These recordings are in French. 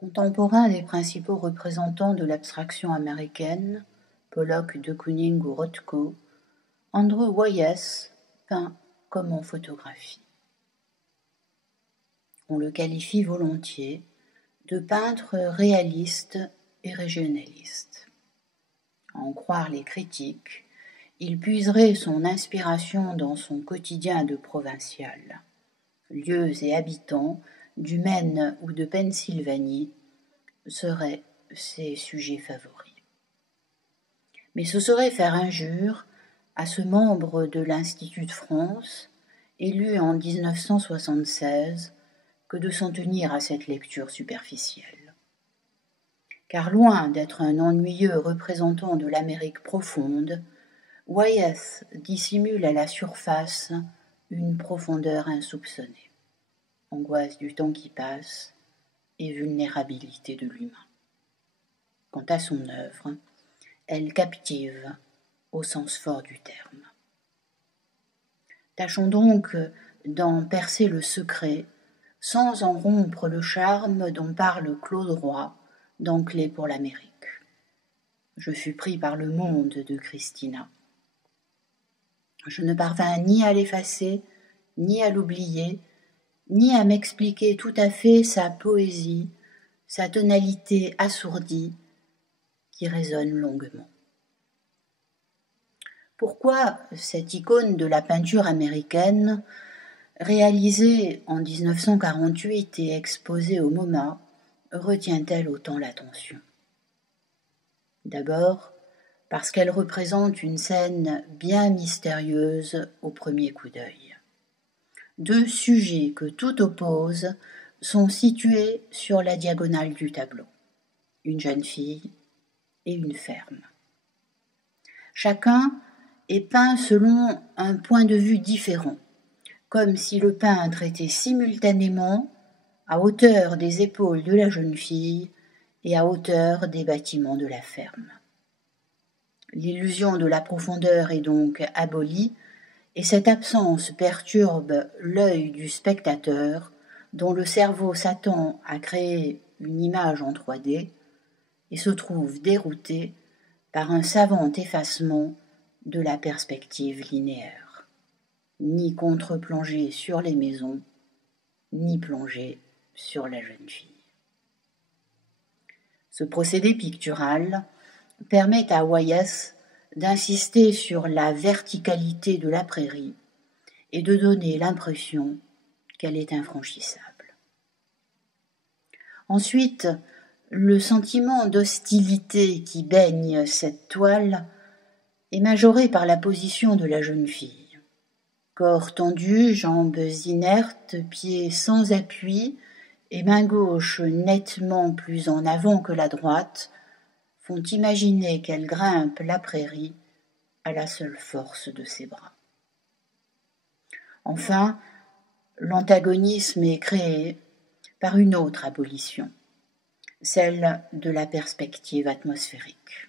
Contemporain des principaux représentants de l'abstraction américaine, Pollock, de Kooning ou Rothko, Andrew Wyeth peint comme en photographie. On le qualifie volontiers de peintre réaliste et régionaliste. À en croire les critiques, il puiserait son inspiration dans son quotidien de provincial. Lieux et habitants du Maine ou de Pennsylvanie seraient ses sujets favoris. Mais ce serait faire injure à ce membre de l'Institut de France, élu en 1976, que de s'en tenir à cette lecture superficielle. Car loin d'être un ennuyeux représentant de l'Amérique profonde, Wyeth dissimule à la surface une profondeur insoupçonnée, angoisse du temps qui passe et vulnérabilité de l'humain. Quant à son œuvre, elle captive au sens fort du terme. Tâchons donc d'en percer le secret sans en rompre le charme dont parle Claude Roy dans Clé pour l'Amérique. Je fus pris par le monde de Christina. Je ne parvins ni à l'effacer, ni à l'oublier, ni à m'expliquer tout à fait sa poésie, sa tonalité assourdie qui résonne longuement. Pourquoi cette icône de la peinture américaine, réalisée en 1948 et exposée au MoMA, retient-elle autant l'attention ? D'abord, parce qu'elle représente une scène bien mystérieuse au premier coup d'œil. Deux sujets que tout oppose sont situés sur la diagonale du tableau, une jeune fille et une ferme. Chacun est peint selon un point de vue différent, comme si le peintre était simultanément à hauteur des épaules de la jeune fille et à hauteur des bâtiments de la ferme. L'illusion de la profondeur est donc abolie, et cette absence perturbe l'œil du spectateur, dont le cerveau s'attend à créer une image en 3D et se trouve dérouté par un savant effacement de la perspective linéaire, ni contre-plongée sur les maisons, ni plongée sur la jeune fille. Ce procédé pictural permet à Wyeth d'insister sur la verticalité de la prairie et de donner l'impression qu'elle est infranchissable. Ensuite, le sentiment d'hostilité qui baigne cette toile est majoré par la position de la jeune fille. Corps tendu, jambes inertes, pieds sans appui et main gauche nettement plus en avant que la droite font imaginer qu'elle grimpe la prairie à la seule force de ses bras. Enfin, l'antagonisme est créé par une autre abolition, celle de la perspective atmosphérique.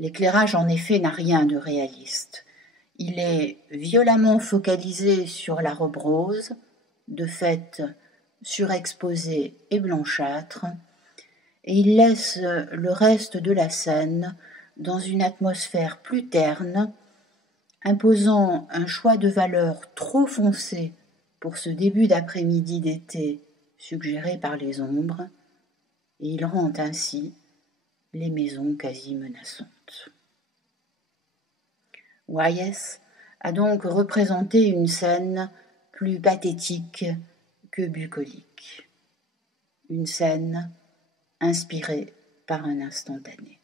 L'éclairage, en effet, n'a rien de réaliste. Il est violemment focalisé sur la robe rose, de fait surexposée et blanchâtre, et il laisse le reste de la scène dans une atmosphère plus terne, imposant un choix de valeurs trop foncé pour ce début d'après-midi d'été suggéré par les ombres, et il rend ainsi les maisons quasi menaçantes. Wyeth a donc représenté une scène plus pathétique que bucolique, une scène inspirée par un instantané.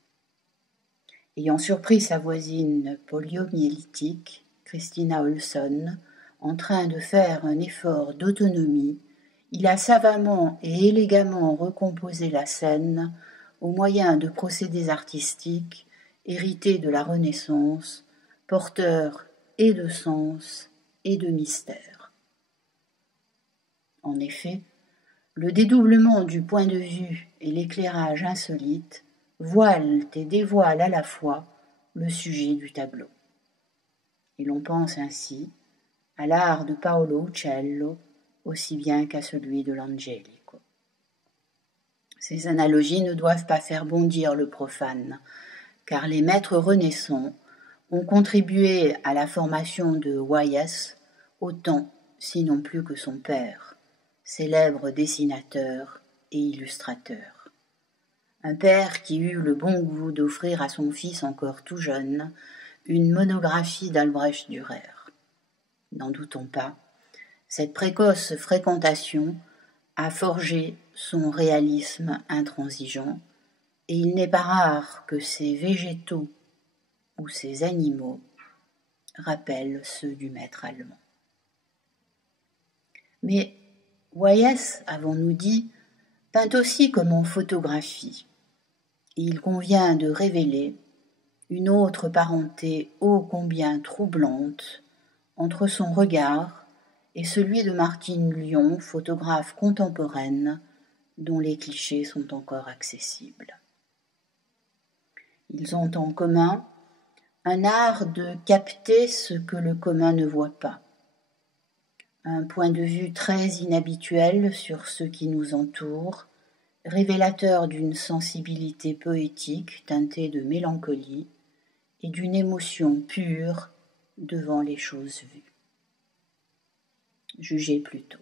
Ayant surpris sa voisine poliomyélitique, Christina Olson, en train de faire un effort d'autonomie, il a savamment et élégamment recomposé la scène au moyen de procédés artistiques hérités de la Renaissance, porteurs et de sens et de mystère. En effet, le dédoublement du point de vue et l'éclairage insolite voilent et dévoilent à la fois le sujet du tableau. Et l'on pense ainsi à l'art de Paolo Uccello aussi bien qu'à celui de l'Angelico. Ces analogies ne doivent pas faire bondir le profane, car les maîtres renaissants ont contribué à la formation de Wayès autant, sinon plus que son père, célèbre dessinateur et illustrateur. Un père qui eut le bon goût d'offrir à son fils encore tout jeune une monographie d'Albrecht Dürer. N'en doutons pas, cette précoce fréquentation a forgé son réalisme intransigeant, et il n'est pas rare que ces végétaux ou ces animaux rappellent ceux du maître allemand. Mais Wayès, avons-nous dit, peint aussi comme en photographie. Et il convient de révéler une autre parenté ô combien troublante entre son regard et celui de Martine Lyon, photographe contemporaine dont les clichés sont encore accessibles. Ils ont en commun un art de capter ce que le commun ne voit pas, un point de vue très inhabituel sur ce qui nous entoure, révélateur d'une sensibilité poétique teintée de mélancolie et d'une émotion pure devant les choses vues. Jugez plutôt.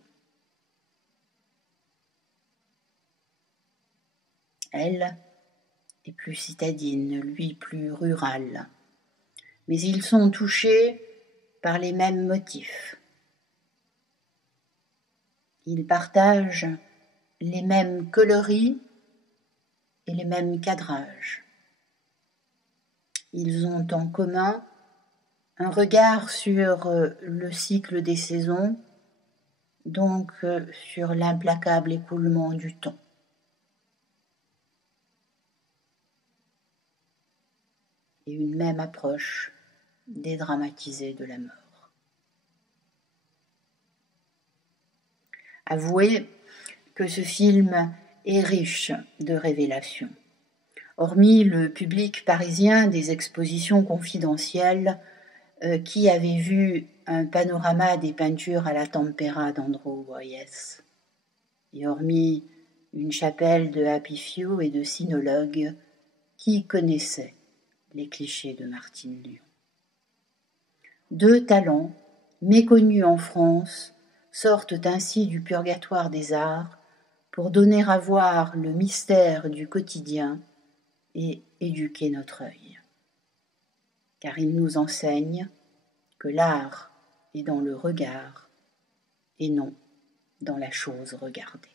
Elle est plus citadine, lui plus rural, mais ils sont touchés par les mêmes motifs. Ils partagent les mêmes coloris et les mêmes cadrages. Ils ont en commun un regard sur le cycle des saisons, donc sur l'implacable écoulement du temps. Et une même approche dédramatisée de la mort. Avouez que ce film est riche de révélations. Hormis le public parisien des expositions confidentielles qui avait vu un panorama des peintures à la tempera d'Andrew Wayès, et hormis une chapelle de Happy Few et de sinologues qui connaissaient les clichés de Martine Lyon. Deux talents, méconnus en France, sortent ainsi du purgatoire des arts pour donner à voir le mystère du quotidien et éduquer notre œil. Car ils nous enseignent que l'art est dans le regard et non dans la chose regardée.